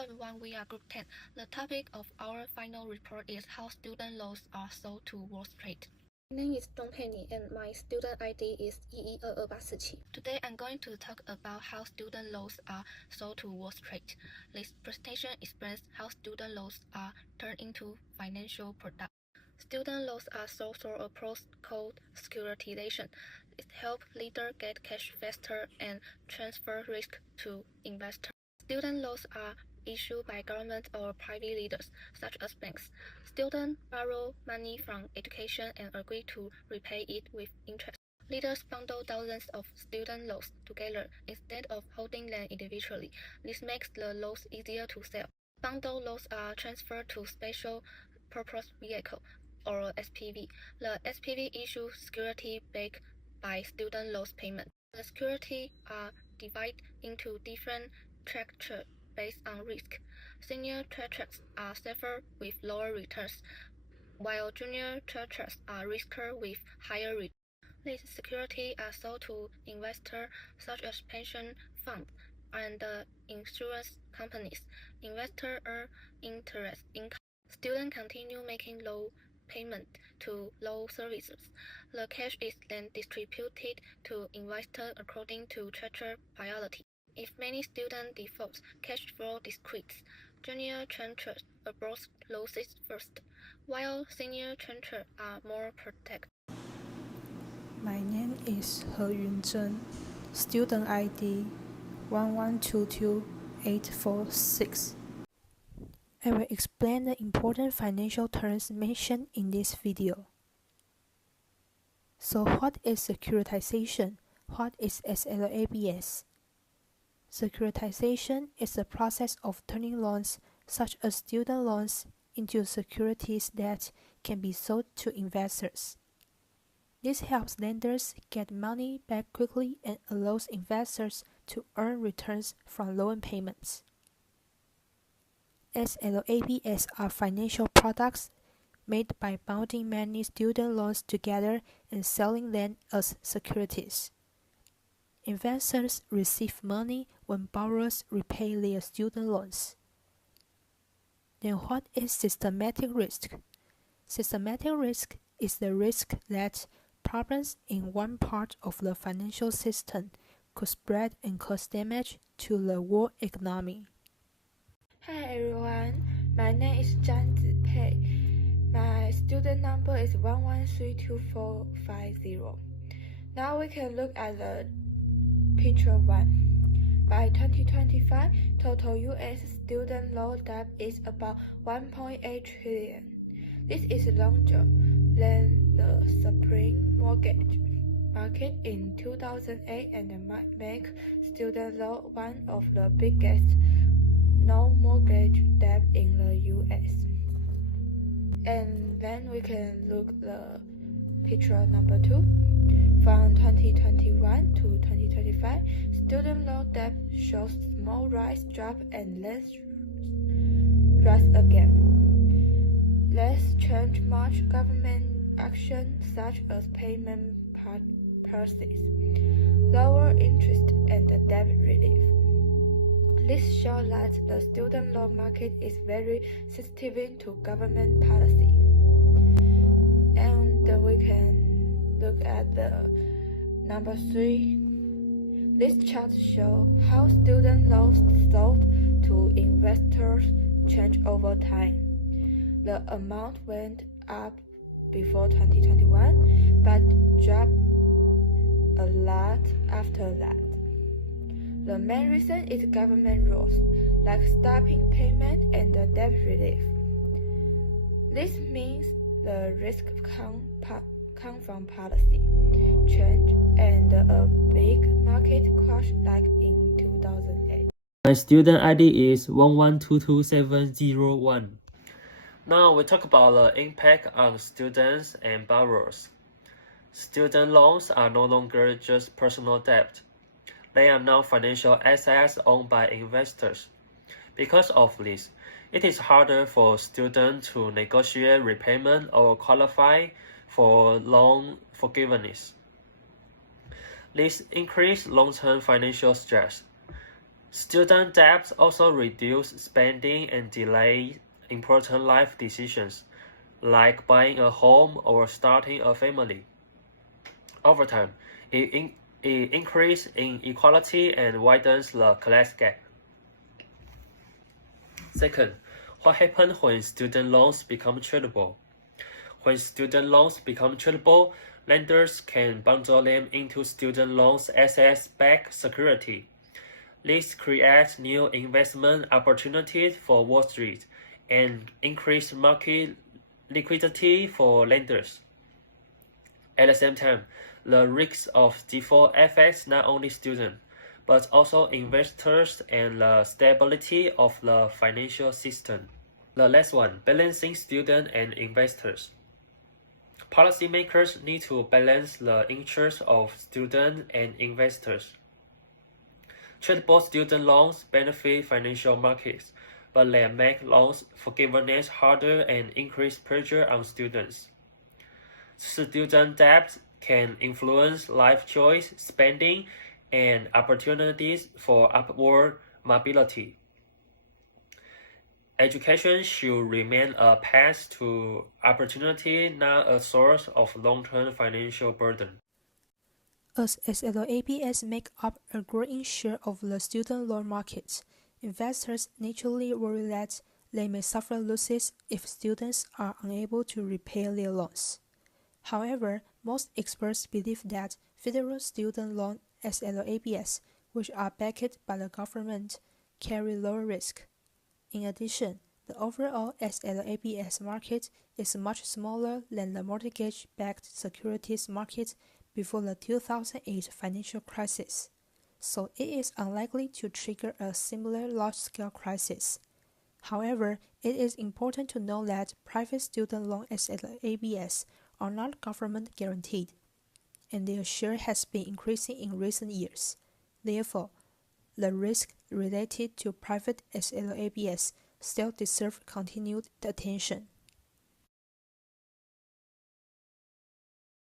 Hello everyone, we are Group 10. The topic of our final report is how student loans are sold to Wall Street. My name is Dong Penny and my student ID is 112847. Today I'm going to talk about how student loans are sold to Wall Street. This presentation explains how student loans are turned into financial products. Student loans are sold through a process called securitization. It helps leaders get cash faster and transfer risk to investors. Student loans are issued by government or private leaders, such as banks. Students borrow money from education and agree to repay it with interest. Leaders bundle thousands of student loans together instead of holding them individually. This makes the loans easier to sell. Bundled loans are transferred to Special Purpose Vehicle, or SPV. The SPV issues security backed by student loans payment. The security are divided into different structures based on risk. Senior structures are safer with lower returns, while junior structures are riskier with higher returns. These securities are sold to investors such as pension funds and insurance companies. Investors earn interest income. Students continue making loan payment to loan services. The cash is then distributed to investors according to structure priority. If many students default, cash flow decreases. Junior tranches absorb losses first, while senior tranches are more protected. My name is He Yunzhen, student ID 1122846. I will explain the important financial terms mentioned in this video. So what is securitization? What is SLABS? Securitization is the process of turning loans, such as student loans, into securities that can be sold to investors. This helps lenders get money back quickly and allows investors to earn returns from loan payments. SLABS are financial products made by bundling many student loans together and selling them as securities. Investors receive money when borrowers repay their student loans. Then what is systematic risk? Systematic risk is the risk that problems in one part of the financial system could spread and cause damage to the world economy. Hi everyone, my name is Zhang Zipei. My student number is 11324050. Now we can look at the picture 1. By 2025, total U.S. student loan debt is about 1.8 trillion. This is larger than the subprime mortgage market in 2008 and make student loan one of the biggest non-mortgage debt in the U.S. And then we can look the picture number 2. From 2021 to 2025, student loan debt shows small rise, drop, and then rise again. Let's change much government action such as payment policies, lower interest, and debt relief. This shows that the student loan market is very sensitive to government policy. And we can look at the number 3. This chart shows how student loans sold to investors change over time. The amount went up before 2021, but dropped a lot after that. The main reason is government rules, like stopping payment and debt relief. This means the risk come from policy change and a big market crash like in 2008. My student ID is 1122701. Now we talk about the impact on students and borrowers. Student loans are no longer just personal debt. They are now financial assets owned by investors. Because of this, it is harder for students to negotiate repayment or qualify for loan forgiveness. This increases long-term financial stress. Student debt also reduces spending and delay important life decisions, like buying a home or starting a family. Over time, it increases inequality and widens the class gap. Second, what happens when student loans become tradable? When student loans become tradable, lenders can bundle them into student loans as asset-backed security. This creates new investment opportunities for Wall Street and increased market liquidity for lenders. At the same time, the risks of default affects not only students, but also investors and the stability of the financial system. The last one, balancing students and investors. Policymakers need to balance the interests of students and investors. Tradable student loans benefit financial markets, but they make loans forgiveness harder and increase pressure on students. Student debt can influence life choice, spending, and opportunities for upward mobility. Education should remain a path to opportunity, not a source of long-term financial burden. As SLABS make up a growing share of the student loan market, investors naturally worry that they may suffer losses if students are unable to repay their loans. However, most experts believe that federal student loan SLABS, which are backed by the government, carry lower risk. In addition, the overall SLABS market is much smaller than the mortgage-backed securities market before the 2008 financial crisis, so it is unlikely to trigger a similar large-scale crisis. However, it is important to note that private student loan SLABS are not government guaranteed, and their share has been increasing in recent years. Therefore, the risk related to private SLABS still deserve continued attention.